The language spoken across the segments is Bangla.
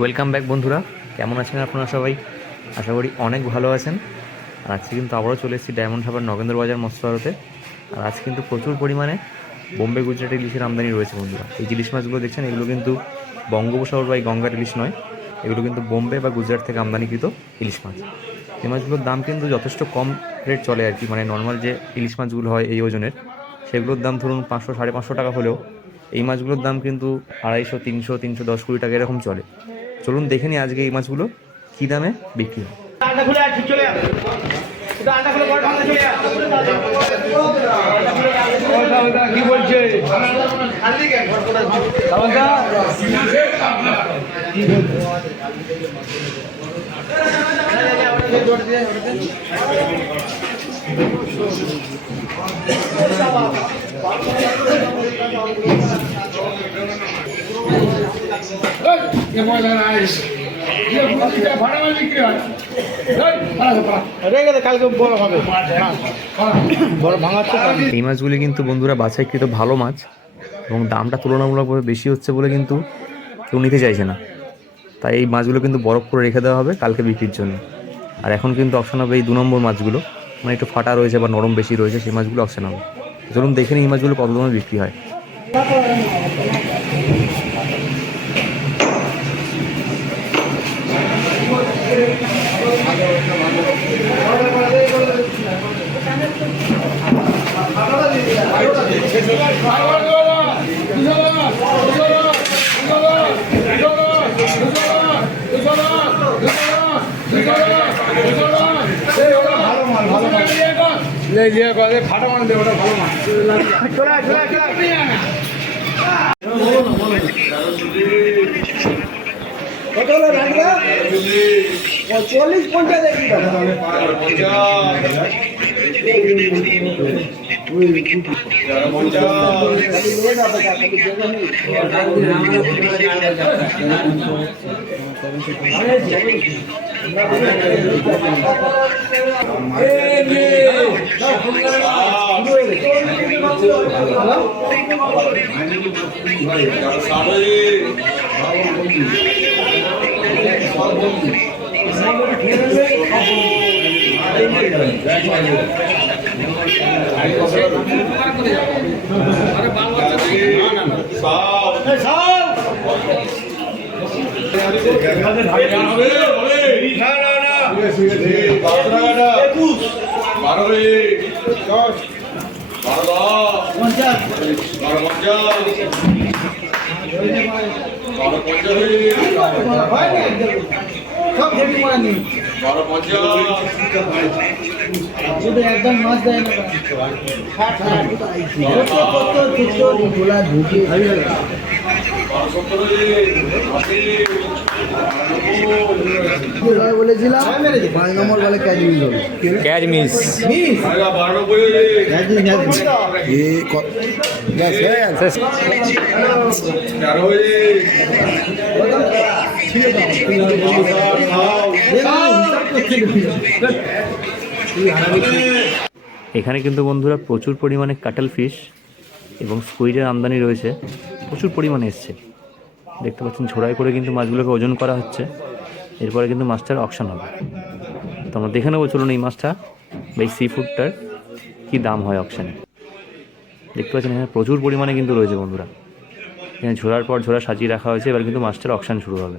ওয়েলকাম ব্যাক বন্ধুরা, কেমন আছেন আপনারা সবাই? আশা করি অনেক ভালো আছেন। আর আজকে কিন্তু আবারও চলে এসেছি ডায়মন্ড হারবার নগেন্দ্র বাজার মৎস্য আড়তে। আর আজকে কিন্তু প্রচুর পরিমাণে বোম্বে গুজরাটি ইলিশের আমদানি রয়েছে বন্ধুরা। এই যে ইলিশ মাছগুলো দেখছেন, এগুলো কিন্তু বঙ্গোপসাগর বা এই গঙ্গার ইলিশ নয়, এগুলো কিন্তু বোম্বে বা গুজরাট থেকে আমদানিকৃত ইলিশ মাছ। এই মাছগুলোর দাম কিন্তু যথেষ্ট কম রেট চলে আর কি, মানে নর্মাল যে ইলিশ মাছগুলো হয় এই ওজনের, সেগুলোর দাম ধরুন 500 550 টাকা হলেও এই মাছগুলোর দাম কিন্তু 250, 300, 310, 20 টাকা এরকম চলে। চলুন দেখে নিই আজকে এই মাছগুলো কী দামে বিক্রি হয়। কি বলছে এই মাছগুলি কিন্তু বন্ধুরা বাছাইকৃত ভালো মাছ, এবং দামটা তুলনামূলকভাবে বেশি হচ্ছে বলে কিন্তু কেউ নিতে চাইছে না। তাই এই মাছগুলো কিন্তু বরফ করে রেখে দেওয়া হবে কালকে বিক্রির জন্য। আর এখন কিন্তু অপশন হবে এই 2 নম্বর মাছগুলো, মানে একটু ফাটা রয়েছে বা নরম বেশি রয়েছে, সেই মাছগুলো অপশন হবে। চলুন দেখে নিই এই মাছগুলো কত দামে বিক্রি হয়। ফাটা মান দেবে, ওটা ভালো মাছ। কত হলো রাখলা? 40-50 দেখি একদম মাছ দেয় না, বলেছিলাম 5 নম্বর বলে ক্যাচ মিস হবে। ক্যাচ মিস এখানে কিন্তু বন্ধুরা প্রচুর পরিমাণে কাটল ফিশ এবং স্কুইডের আমদানি রয়েছে, প্রচুর পরিমাণে এসছে। দেখতে পাচ্ছেন ঝোড়াই করে কিন্তু মাছগুলোকে ওজন করা হচ্ছে, এরপরে কিন্তু মাছটার অকশন হবে। তো আমরা দেখে নেবো, চলুন এই মাছটা বা এই সি ফুডটার কী দাম হয় অকশানে। দেখতে পাচ্ছেন এখানে প্রচুর পরিমাণে কিন্তু রয়েছে বন্ধুরা। এখানে ঝোড়ার পর ঝোড়া সাজিয়ে রাখা হয়েছে, এবার কিন্তু মাছটার অকশান শুরু হবে।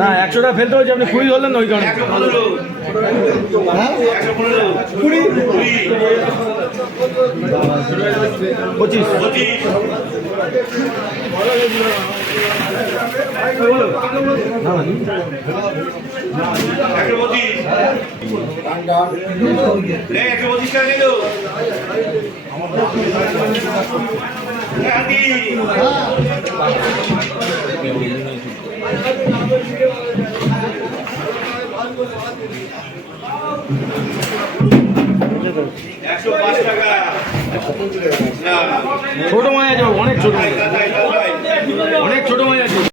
না 100 টাকা ফেলতে হয়েছে, আপনি 20 ধরলেন না ওই কারণে। 25 ছোট মাছ আছে, অনেক ছোট মাছ, অনেক ছোট মাছ আছে।